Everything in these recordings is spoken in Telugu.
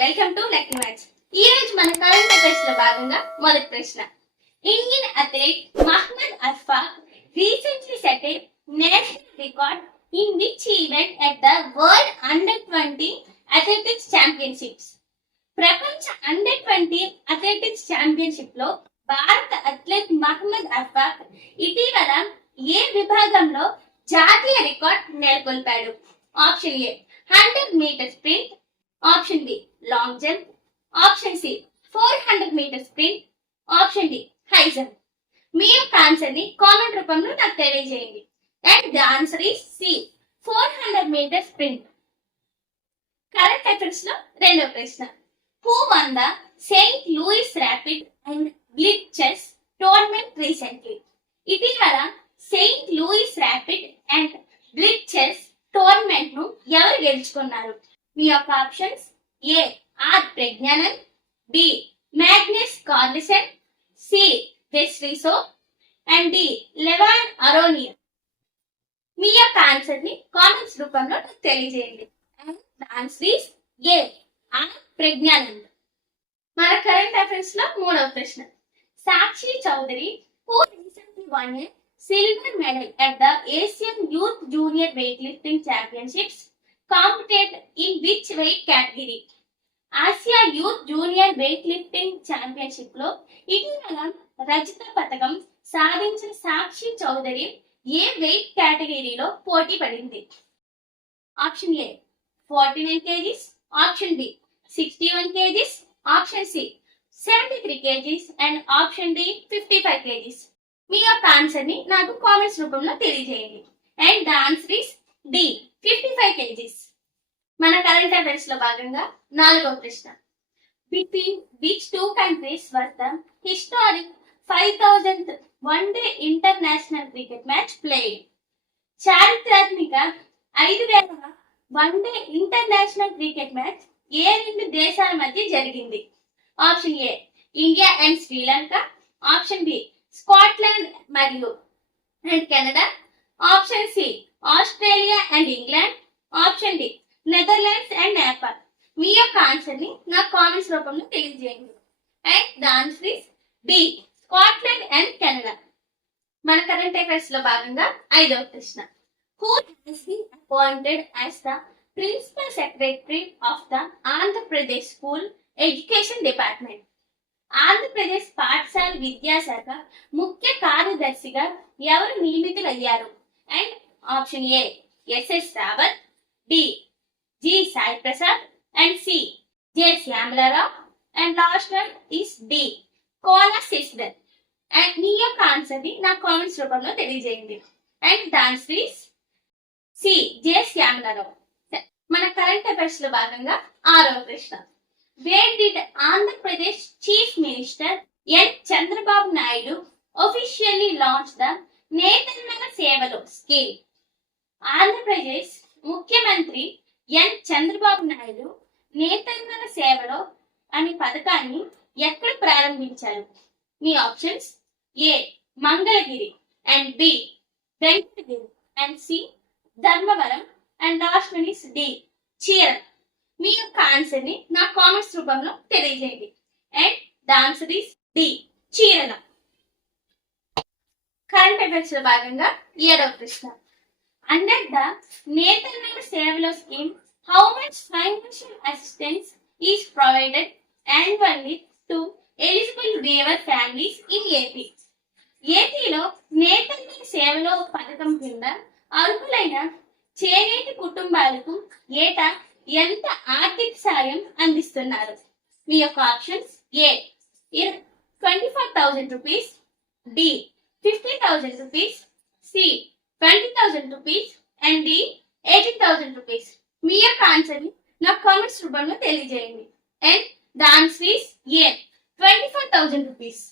Welcome to lucky match. ఈ రోజు మన కరెంట్ అఫైర్స్ లో భాగంగా మొదటి ప్రశ్న. Indian athlete Mohammed Ashfaq recently set a national record in which event at the World Under-20 Athletics Championships? ప్రపంచ అండర్ 20 అథ్లెటిక్స్ ఛాంపియన్షిప్ లో భారత అథ్లెట్ మహమ్మద్ అష్ఫాక్ ఇటీవల ఏ విభాగంలో జాతీయ రికార్డ్ నెలకొల్పాడు? Option A 100 metre sprint, option B long jump, option C 400 metre sprint, option D high jump. మీ యొక్క ఆన్సర్ ని కామెంట్ రూపంలో నాకు తెలియజేయండి. And the answer is C 400 metre sprint. Current affairs లో రెండవ ప్రశ్న. Who won the Saint Louis rapid and blitz chess tournament recently? ఇటీవల Saint Louis rapid and blitz chess tournament ను ఎవరు గెలుచుకున్నారు? మీ యొక్క options A R Praggnanandhaa, B Magnus Carlsen, C Wesley So and D Levon Aronian. మీ యొక్క ఆన్సర్ ని కామెంట్స్ రూపంలో నాకు తెలియజేయండి. And the answer is A R Praggnanandhaa. మన కరెంట్ అఫైర్స్ లో మూడవ ప్రశ్న. Sakshi Chaudhary who recently won a silver medal at the Asian Youth Junior Weightlifting Championships competed in which weight category? Asia youth junior weight lifting championship లో ఇటీవల రజత పథకం సాధించిన సాక్షి చౌదరి ఏ వెయిట్ కేటగిరీలో పోటీ పడింది? Option A 49 kgs, option B 61 kgs, option C 73 kgs and option D 55 kgs. మీ యొక్క ఆన్సర్ ని నాకు కామెంట్స్ రూపంలో తెలియజేయండి. And the answer is D 55 kgs. మన కరెంట్ అఫైర్స్ లో భాగంగా నాలుగవ ప్రశ్న. Between which two countries was the historic 5000th one day international cricket match played? చారిత్రాత్మక 5000వ వన్డే ఇంటర్నేషనల్ క్రికెట్ మ్యాచ్ ఏ రెండు దేశాల మధ్య జరిగింది? Option A India and Sri Lanka, option B Scotland మరియు Canada, option C Australia and England, option D Netherlands and Nepal. మీ యొక్క ఆన్సర్ ని నా కామెంట్స్ రూపంలో తెలియజేయండి. And the answer is B Scotland and Canada. మన కరెంట్ అఫైర్స్ లో భాగంగా ఐదవ ప్రశ్న. Who has been appointed as the principal secretary of the Andhra Pradesh school education department? Andhra Pradesh పాఠశాల విద్యాశాఖ ముఖ్య కార్యదర్శిగా ఎవరు నియమితులయ్యారు? And option A SS Rawat, D G Sai Prasad and C J Shyamala Rao and last one is D Kola Sasidhar. And మీ యొక్క ఆన్సర్ ని నా కామెంట్స్ రూపంలో తెలియజేయండి. And the answer is C J Shyamala Rao. మన కరెంట్ అఫైర్స్ లో భాగంగా ఆరవ ప్రశ్న. Where did Andhra Pradesh Chief Minister N. Chandrababu Naidu officially launch the నేతన్నల సేవలో స్కీమ్? ఆంధ్రప్రదేశ్ ముఖ్యమంత్రి ఎన్ చంద్రబాబు నాయుడు నేతన్నల సేవలో అనే పథకాన్ని ఎక్కడ ప్రారంభించారు? మీ options A Mangalagiri and B Venkatagiri and C Dharmavaram and last one is D Chirala. మీ యొక్క ఆన్సర్ ని నా కామెంట్స్ రూపంలో తెలియజేయండి. And the answer is D Chirala. Current affairs లో భాగంగా ఏడవ ప్రశ్న. అండర్ ద నేతన్నల సేవలో scheme how much financial assistance is provided annually to eligible weaver families in AP? ఏపీలో నేతన్నల సేవలో పథకం కింద అర్హులైన చేనేత కుటుంబాలకు ఏటా ఎంత ఆర్థిక సాయం అందిస్తున్నారు? మీ యొక్క options A 24,000 rupees, D 50,000 rupees, C 20,000 rupees and D 18,000 rupees. మీ యొక్క ఆన్సర్ ని నా కామెంట్స్ రూపంలో తెలియజేయండి. And the answer is A 24,000 rupees.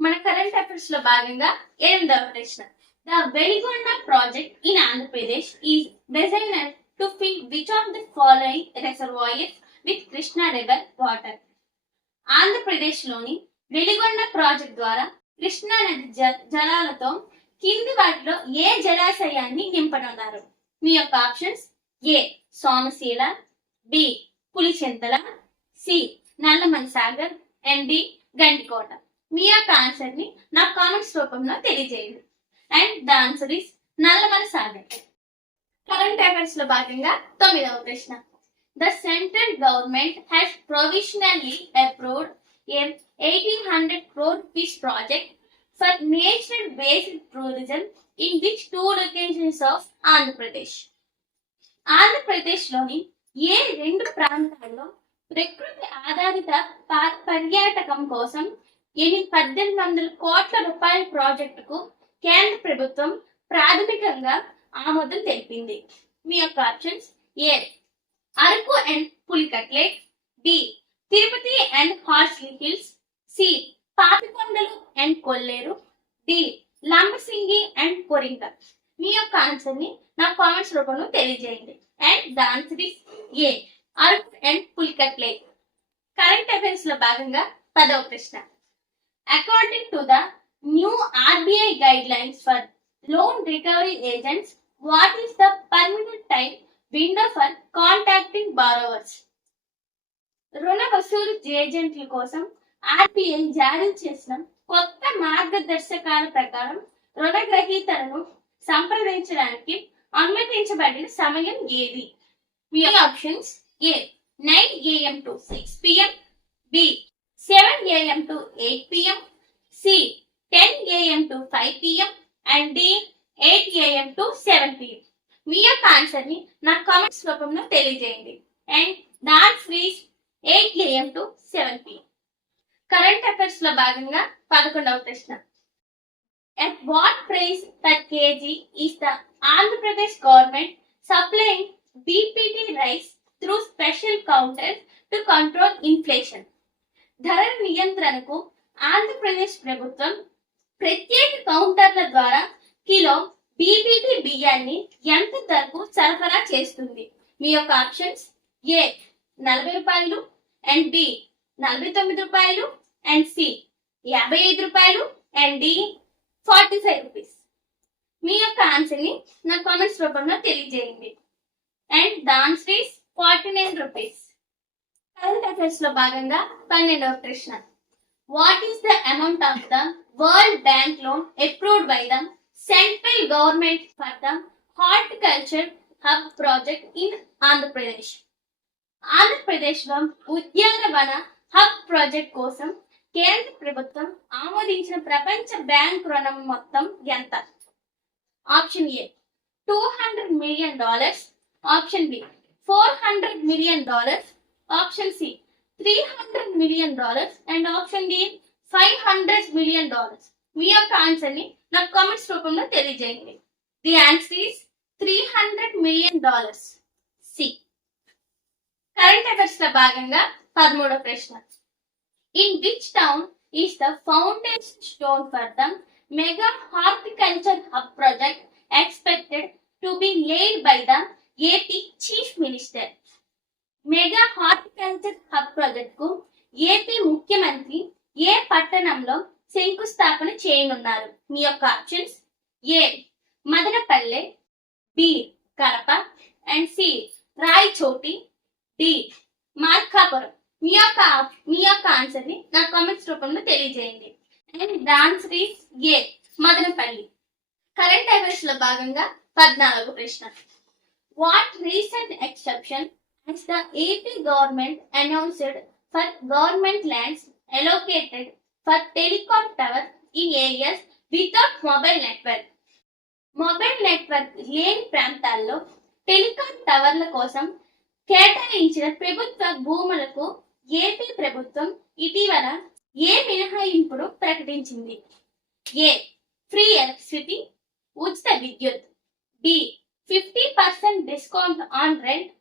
మన కరెంట్ అఫైర్స్ లో భాగంగా ఎనిమిదవ ప్రశ్న. The Veligonda project in Andhra Pradesh is designed to fill which of the following reservoirs with Krishna river water? Andhra Pradesh లోని వెలిగొండ ప్రాజెక్ట్ ద్వారా కృష్ణా నది జలాలతో కింది వాటిలో ఏ జలాశయాన్ని నింపనున్నారు? మీ యొక్క options A Somasila, B Pulichintala, C Nallamala Sagar and D Gandikota. మీ యొక్క ఆన్సర్ ని నా కామెంట్స్ రూపంలో తెలియజేయండి. And the answer is Nallamala Sagar. Current affairs లో భాగంగా 9వ ప్రశ్న. The central government has provisionally approved a 1800 crore rupees project for nature-based tourism in which two locations of Andhra Pradesh. ఆంధ్రప్రదేశ్లోని ఏ రెండు ప్రాంతాల్లో ప్రకృతి ఆధారిత పర్యాటకం కోసం 1800 కోట్ల రూపాయల ప్రాజెక్టుకు కేంద్ర ప్రభుత్వం ప్రాథమికంగా ఆమోదం తెలిపింది. మీ యొక్క options: A Araku and Pulicat lake, B Tirupati and Horsley hills, C Papikondalu and Kolleru, D Lambasingi and Coringa. మీ యొక్క ఆన్సర్ ని నా కామెంట్స్ రూపంలో తెలియజేయండి. And the answer is A Araku and Pulicat lake. Current affairs లో భాగంగా 10వ ప్రశ్న. According to the new RBI guidelines for loan recovery agents, what is the permanent time window for contacting borrowers? రుణ వసూలు ఏజెంట్ల కోసం ఆర్బీఐ జారీ చేసిన కొత్త మార్గదర్శకాల ప్రకారం రుణగ్రహీతలను సంప్రదించడానికి అనుమతించబడిన సమయం ఏది? మీ options: A 9 AM to 6 PM, B 7 AM to 8 PM, C 10 AM to 5 PM and D 8 AM to 7 PM. మీ యొక్క ఆన్సర్ ని నా కామెంట్స్ రూపంలో తెలియజేయండి. And the answer is 8 AM to 7 PM. Current affairs లో భాగంగా 11వ ప్రశ్న. At what price per kg is the Andhra Pradesh government supplying BPT rice through special counters to control inflation? ధరల నియంత్రణకు ఆంధ్రప్రదేశ్ ప్రభుత్వం ప్రత్యేక కౌంటర్ల ద్వారా కిలో బీపీటీ బియ్యాన్ని ఎంత ధరకు సరఫరా చేస్తుంది? మీ యొక్క ఆప్షన్స్: ఏ 40 రూపాయలు అండ్ బి 49 రూపాయలు అండ్ సి 55 రూపాయలు అండ్ డి 45 రూపీస్. మీ యొక్క ఆన్సర్ ని నా కామెంట్స్ రూపంలో తెలియజేయండి. And the answer is 49 rupees. Current affairs లో భాగంగా 12వ ప్రశ్న. What is the amount of the world bank loan approved by the central government for the horticulture hub project in Andhra Pradesh? Andhra Pradesh లో ఉద్యానవన హబ్ ప్రాజెక్ట్ కోసం కేంద్ర ప్రభుత్వం ఆమోదించిన ప్రపంచ బ్యాంక్ రుణం మొత్తం ఎంత? Option A $200 million, option B $400 million, option C $300 million and option D $500 million. మీ యొక్క ఆన్సర్ ని నా కామెంట్స్ రూపంలో తెలియజేయండి. The answer is $300 million, C. Current affairs లో భాగంగా 13వ ప్రశ్న. In which town is the foundation stone for the mega horticulture hub project expected to be laid by the AP chief minister? Mega horticulture hub project కు ఏపీ ముఖ్యమంత్రి ఏ పట్టణంలో శంకుస్థాపన చేయనున్నారు? మీ యొక్క options: A Madanapalle, B Kadapa and C Rayachoti, D Markapuram. మీ యొక్క ఆన్సర్ ని నా కామెంట్స్ రూపంలో తెలియజేయండి. And the answer is A Madanapalle. Current affairs లో భాగంగా 14వ ప్రశ్న. What recent exception has the AP government announced for government lands allocated for telecom tower in areas without mobile network? Mobile network లేని ప్రాంతాల్లో టెలికాం టవర్ల కోసం కేటాయించిన ప్రభుత్వ భూములకు ఏపీ ప్రభుత్వం ఇటీవల ఏ మినహాయింపును ప్రకటించింది? ఏ ఫ్రీ ఎలక్ట్రిసిటీ, ఉచిత విద్యుత్, బి 50% డిస్కౌంట్ ఆన్ రెంట్,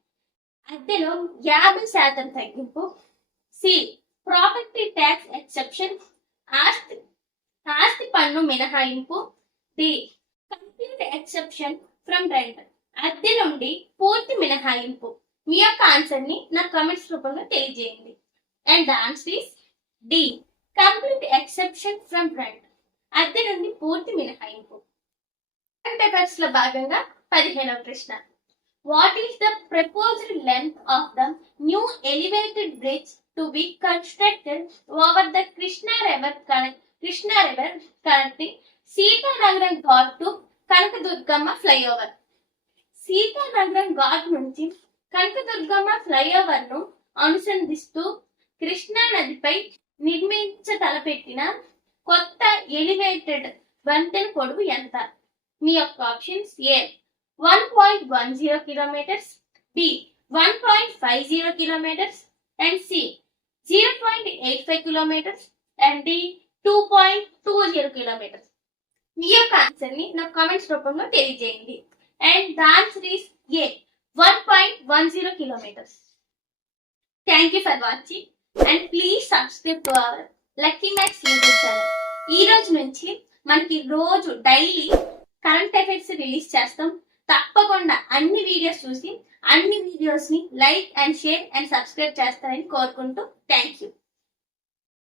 అద్దెలో 50% తగ్గింపు, సి ప్రాపర్టీ ట్యాక్స్ ఎక్సెప్షన్, ఆస్తి పన్ను మినహాయింపు, D complete exception from rent, అద్దె నుండి పూర్తి మినహాయింపు. మీ యొక్క ఆన్సర్ ని నా కామెంట్స్ రూపంలో తెలియజేయండి. And the answer is D complete exception from rent, అద్దె నుండి పూర్తి మినహాయింపు. కరెంట్ అఫైర్స్ లో భాగంగా 15వ ప్రశ్న. What is the proposed length of the new elevated bridge to be constructed over the Krishna River connecting Sitanagram Ghat to Kanakadurgamma flyover? Seethanagaram ghat నుంచి కనకదుర్గమ్మ ఫ్లైఓవర్ ను అనుసంధిస్తూ కృష్ణా నదిపై నిర్మించతలపెట్టిన కొత్త ఎలివేటెడ్ వంతెన పొడవు ఎంత? మీ యొక్క options A 1.10 kilometres, B 1.50 kilometres and C 0.85 kilometres and D 2.20 kilometres. మీ యొక్క ఆన్సర్ ని నా కామెంట్స్ రూపంలో తెలియజేయండి. And the answer is A, 1.10 kilometers. Thank you for watching and please subscribe to our Lucky Max YouTube channel. ఈ రోజు నుంచి మనకి రోజు డైలీ కరెంట్ అఫైర్స్ రిలీజ్ చేస్తాం. తప్పకుండా అన్ని వీడియోస్ చూసి అన్ని వీడియోస్ ని like and share and subscribe చేస్తారని కోరుకుంటూ థ్యాంక్ యూ.